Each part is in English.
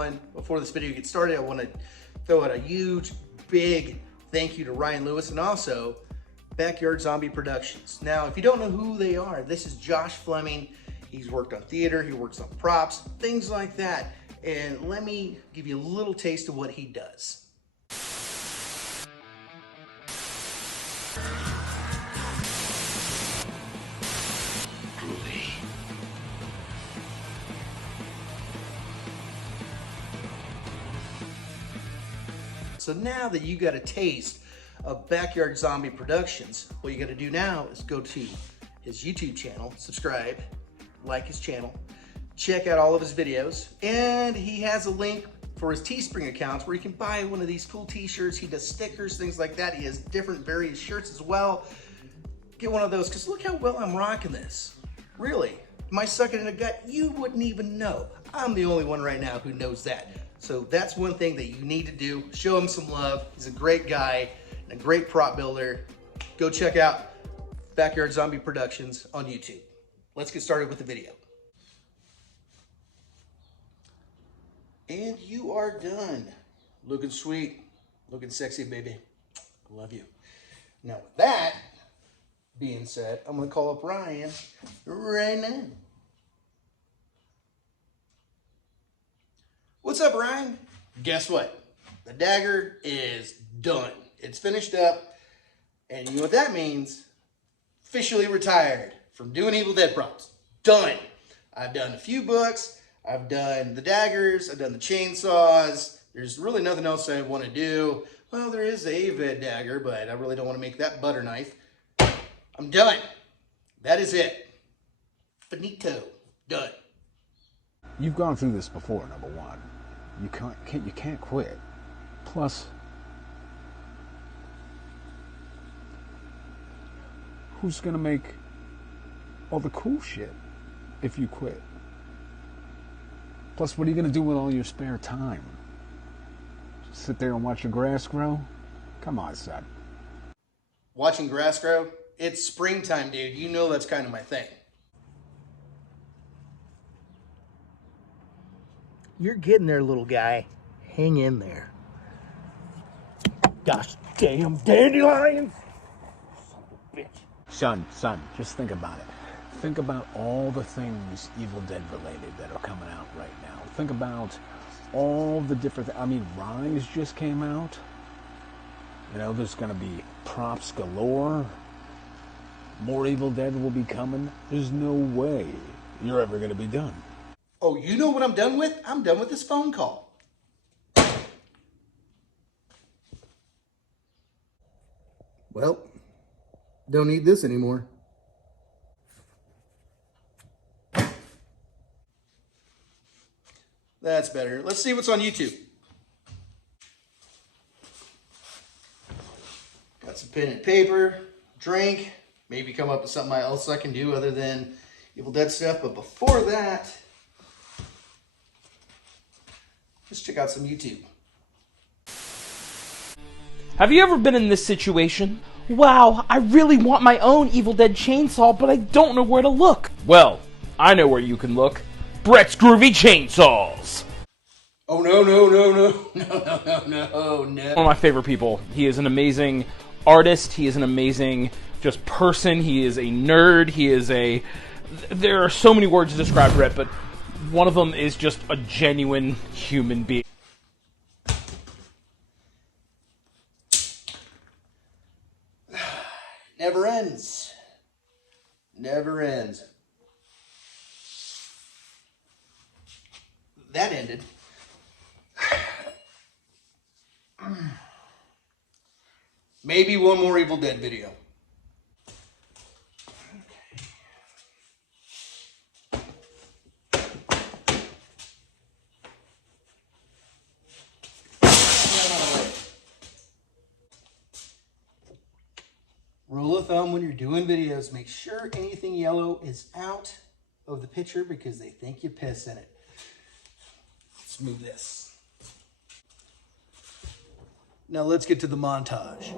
one, before this video gets started, I want to throw out a huge, big thank you to Ryan Lewis and also Backyard Zombie Productions. Now, if you don't know who they are, this is Josh Fleming. He's worked on theater, he works on props, things like that. And let me give you a little taste of what he does. Groovy. So now that you got a taste of Backyard Zombie Productions, what you got to do now is go to his YouTube channel, subscribe, like his channel, check out all of his videos, and he has a link for his Teespring accounts where you can buy one of these cool t-shirts. He does stickers, things like that. He has different various shirts as well. Get one of those, because look how well I'm rocking this. Really, am I sucking in the gut? You wouldn't even know. I'm the only one right now who knows that. So that's one thing that you need to do. Show him some love. He's a great guy and a great prop builder. Go check out Backyard Zombie Productions on YouTube. Let's get started with the video. And you are done. Looking sweet, looking sexy, baby. Love you. Now with that being said, I'm gonna call up Ryan right now. What's up, Ryan? Guess what? The dagger is done. It's finished up, and you know what that means? Officially retired from doing Evil Dead props. Done. I've done a few books. I've done the daggers, I've done the chainsaws. There's really nothing else I want to do. Well, there is a Ved dagger, but I really don't want to make that butter knife. I'm done. That is it. Finito. Done. You've gone through this before, number one. You can't quit. Plus, who's gonna make all the cool shit if you quit? Plus, what are you going to do with all your spare time? Just sit there and watch the grass grow? Come on, son. Watching grass grow? It's springtime, dude. You know that's kind of my thing. You're getting there, little guy. Hang in there. Gosh damn dandelions! Son of a bitch. Son, just think about it. Think about all the things Evil Dead related that are coming out right now. Think about all the different I mean, Rise just came out. You know, there's going to be props galore. More Evil Dead will be coming. There's no way you're ever going to be done. Oh, you know what I'm done with? I'm done with this phone call. Well, don't need this anymore. That's better. Let's see what's on YouTube. Got some pen and paper, drink, maybe come up with something else I can do other than Evil Dead stuff. But before that, let's check out some YouTube. Have you ever been in this situation? Wow, I really want my own Evil Dead chainsaw, but I don't know where to look. Well, I know where you can look. Brett's Groovy Chainsaws. Oh, no. One of my favorite people. He is an amazing artist. He is an amazing just person. He is a nerd. He is a... There are so many words to describe Brett, but one of them is just a genuine human being. Never ends. Never ends. That ended. Maybe one more Evil Dead video. Rule of thumb when you're doing videos, make sure anything yellow is out of the picture because they think you piss in it. Let's move this. Now let's get to the montage.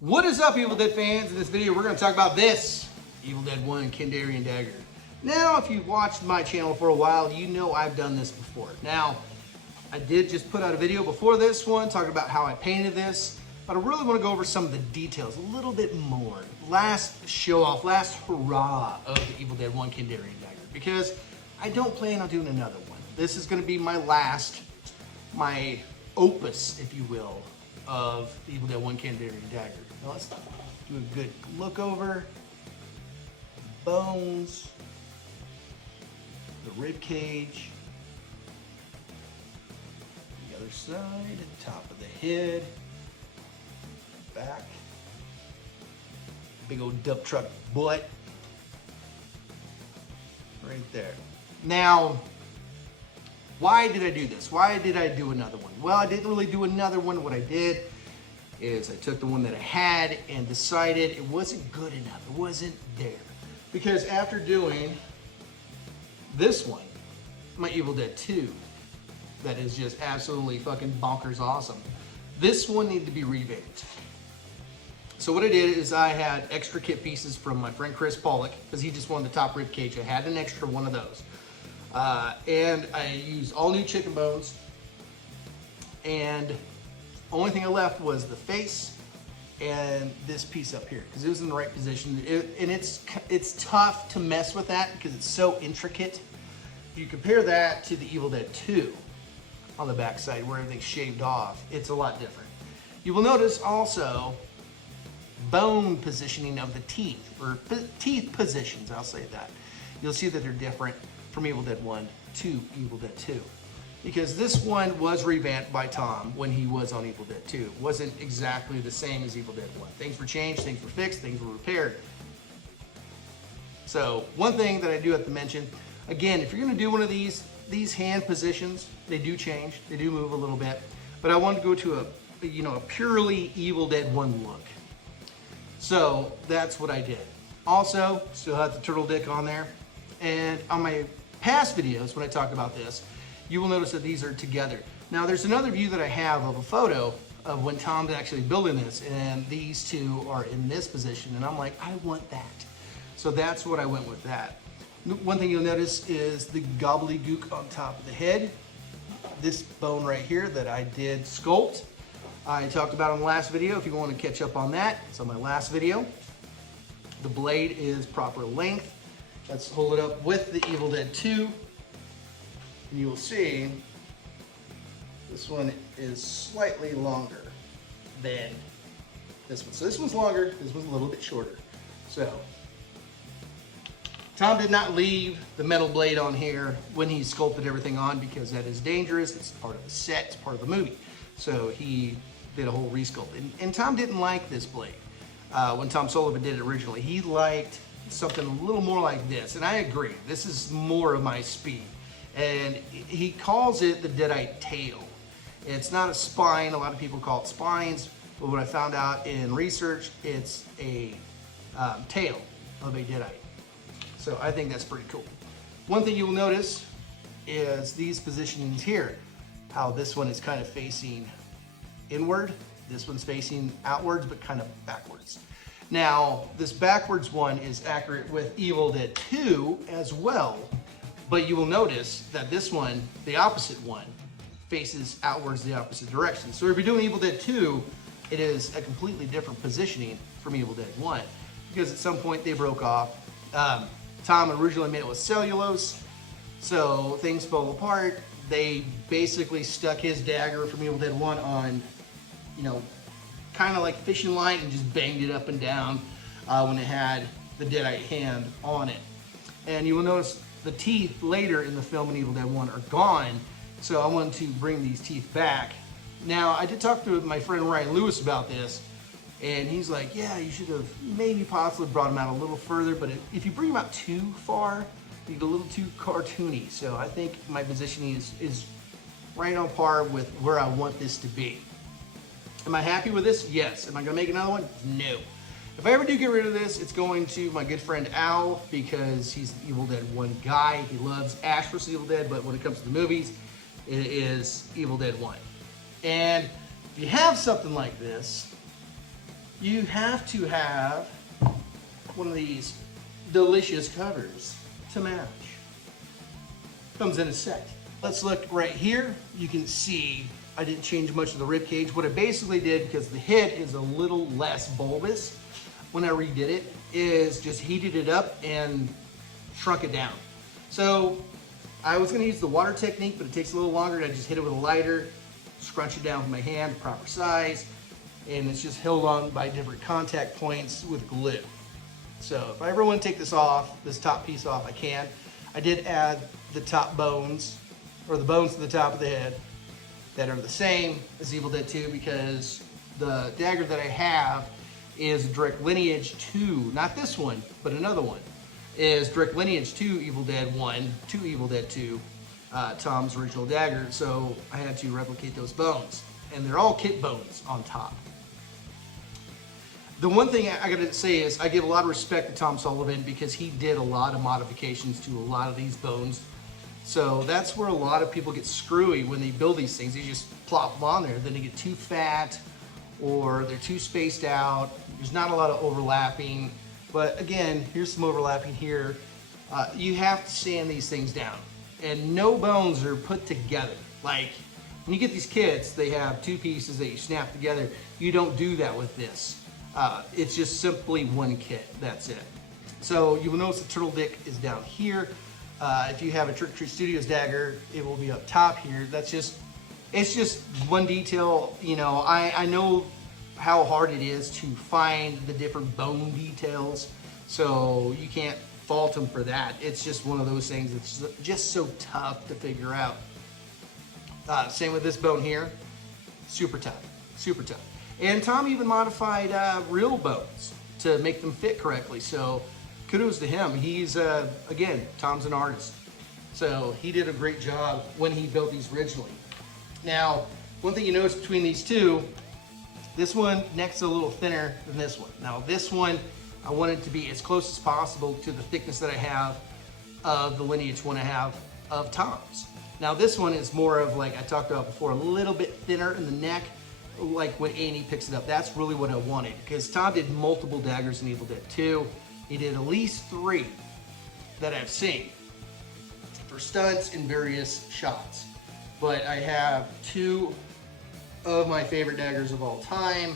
What is up, Evil Dead fans? In this video, we're going to talk about this Evil Dead 1 Kandarian dagger. Now, if you've watched my channel for a while, you know I've done this before. Now, I did just put out a video before this one talking about how I painted this, but I really want to go over some of the details a little bit more. Last show off, last hurrah of the Evil Dead 1 Kandarian dagger, because I don't plan on doing another one. This is going to be my last, my opus, if you will, of the Evil Dead 1 Kandarian dagger. Now let's do a good look over the bones, the rib cage, the other side, the top of the head, back, big old dump truck butt, right there. Now, why did I do this? Why did I do another one? Well, I didn't really do another one. What I did is I took the one that I had and decided it wasn't good enough. It wasn't there. Because after doing this one, my Evil Dead 2, that is just absolutely fucking bonkers awesome, this one needed to be revamped. So what I did is I had extra kit pieces from my friend Chris Pollock, because he just wanted the top rib cage. I had an extra one of those. And I used all new chicken bones, and only thing I left was the face and this piece up here, because it was in the right position. And it's tough to mess with that because it's so intricate. If you compare that to the Evil Dead 2 on the back side where everything's shaved off, it's a lot different. You will notice also bone positioning of the teeth, or teeth positions, I'll say that. You'll see that they're different from Evil Dead 1 to Evil Dead 2. Because this one was revamped by Tom when he was on Evil Dead 2. It wasn't exactly the same as Evil Dead 1. Things were changed, things were fixed, things were repaired. So one thing that I do have to mention, again, if you're gonna do one of these hand positions, they do change, they do move a little bit, but I wanted to go to a purely Evil Dead 1 look. So that's what I did. Also, still have the turtle dick on there. And on my past videos, when I talk about this, you will notice that these are together. Now, there's another view that I have of a photo of when Tom's actually building this, and these two are in this position, and I'm like, I want that. So that's what I went with that. One thing you'll notice is the gobbledygook on top of the head. This bone right here that I did sculpt. I talked about on the last video. If you want to catch up on that, it's on my last video. The blade is proper length. Let's hold it up with the Evil Dead 2. And you will see this one is slightly longer than this one. So this one's longer, this one's a little bit shorter. So Tom did not leave the metal blade on here when he sculpted everything on, because that is dangerous. It's part of the set, it's part of the movie. So he did a whole resculpt. And Tom didn't like this blade. When Tom Sullivan did it originally, he liked something a little more like this. And I agree, this is more of my speed. And he calls it the Deadite tail. It's not a spine. A lot of people call it spines, but what I found out in research, it's a tail of a Deadite. So I think that's pretty cool. One thing you will notice is these positionings here, how this one is kind of facing inward, this one's facing outwards, but kind of backwards. Now, this backwards one is accurate with Evil Dead 2 as well, but you will notice that this one, the opposite one, faces outwards the opposite direction. So if you're doing Evil Dead 2, it is a completely different positioning from Evil Dead 1, because at some point they broke off. Tom originally made it with cellulose, so things fell apart. They basically stuck his dagger from Evil Dead 1 on, kind of like fishing line, and just banged it up and down when it had the Deadite hand on it. And you will notice the teeth later in the film in Evil Dead 1 are gone, so I wanted to bring these teeth back. Now, I did talk to my friend Ryan Lewis about this, and he's like, yeah, you should have maybe possibly brought them out a little further, but if you bring them out too far, you get a little too cartoony. So I think my positioning is right on par with where I want this to be. Am I happy with this? Yes. Am I gonna make another one? No. If I ever do get rid of this, it's going to my good friend Al, because he's the Evil Dead 1 guy. He loves Ash vs. Evil Dead, but when it comes to the movies, it is Evil Dead 1. And if you have something like this, you have to have one of these delicious covers to match. Comes in a set. Let's look right here. You can see I didn't change much of the rib cage. What I basically did, because the head is a little less bulbous when I redid it, is just heated it up and shrunk it down. So I was gonna use the water technique, but it takes a little longer, and I just hit it with a lighter, scrunch it down with my hand, proper size, and it's just held on by different contact points with glue. So if I ever want to take this off, this top piece off, I can. I did add the top bones, or the bones to the top of the head, that are the same as Evil Dead 2, because the dagger that I have is direct lineage to, not this one, but another one, is direct lineage to Evil Dead 1, to Evil Dead 2, Tom's original dagger, so I had to replicate those bones. And they're all kit bones on top. The one thing I gotta say is I give a lot of respect to Tom Sullivan, because he did a lot of modifications to a lot of these bones. So that's where a lot of people get screwy when they build these things. They just plop them on there, then they get too fat, or they're too spaced out. There's not a lot of overlapping. But again, here's some overlapping here. You have to sand these things down. And no bones are put together. Like, when you get these kits, they have two pieces that you snap together. You don't do that with this. It's just simply one kit, that's it. So you will notice the turtle dick is down here. If you have a Trick or Treat Studios dagger, it will be up top here. That's just, it's just one detail. You know, I know how hard it is to find the different bone details, so you can't fault them for that. It's just one of those things that's just so tough to figure out. Same with this bone here, super tough, super tough. And Tom even modified real bones to make them fit correctly, so kudos to him. He's, again, Tom's an artist, so he did a great job when he built these originally. Now, one thing you notice between these two, this one neck's a little thinner than this one. Now this one, I want it to be as close as possible to the thickness that I have of the lineage one I have of Tom's. Now this one is more of, like I talked about before, a little bit thinner in the neck, like when Annie picks it up. That's really what I wanted, because Tom did multiple daggers in Evil Dead 2. He did at least 3 that I've seen for stunts in various shots. But I have 2 of my favorite daggers of all time.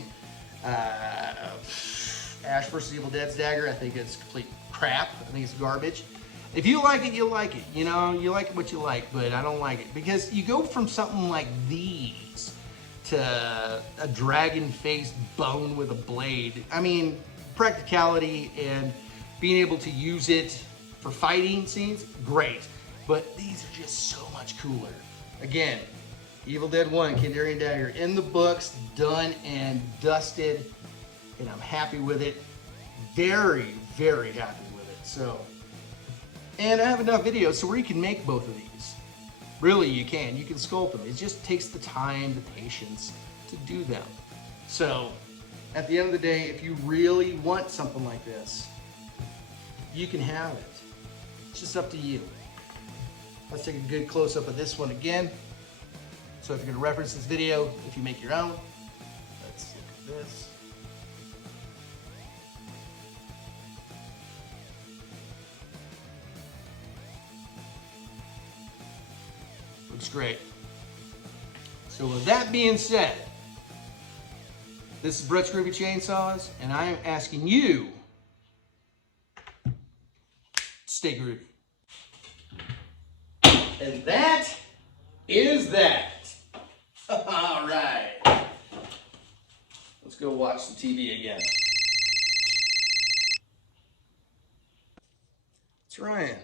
Ash vs. Evil Dead's dagger, I think it's complete crap. I think it's garbage. If you like it, you like it. You know, you like what you like, but I don't like it. Because you go from something like these to a dragon-faced bone with a blade. I mean, practicality and being able to use it for fighting scenes, great. But these are just so much cooler. Again, Evil Dead 1, Kandarian dagger in the books, done and dusted, and I'm happy with it. Very, very happy with it. So, and I have enough videos so where you can make both of these. Really, you can. You can sculpt them. It just takes the time, the patience to do them. So, at the end of the day, if you really want something like this, you can have it. It's just up to you. Let's take a good close-up of this one again. So if you're going to reference this video, if you make your own, let's look at this. Looks great. So with that being said, this is Brett's Groovy Chainsaws, and I am asking you to stay groovy. And that is that. All right. Let's go watch the TV again. It's Ryan.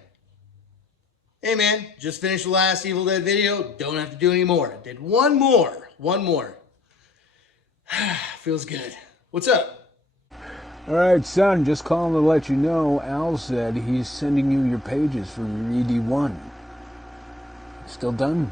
Hey man, just finished the last Evil Dead video. Don't have to do any more. Did one more. Feels good. What's up? All right, son, just calling to let you know, Al said he's sending you your pages for your ED1. Still done?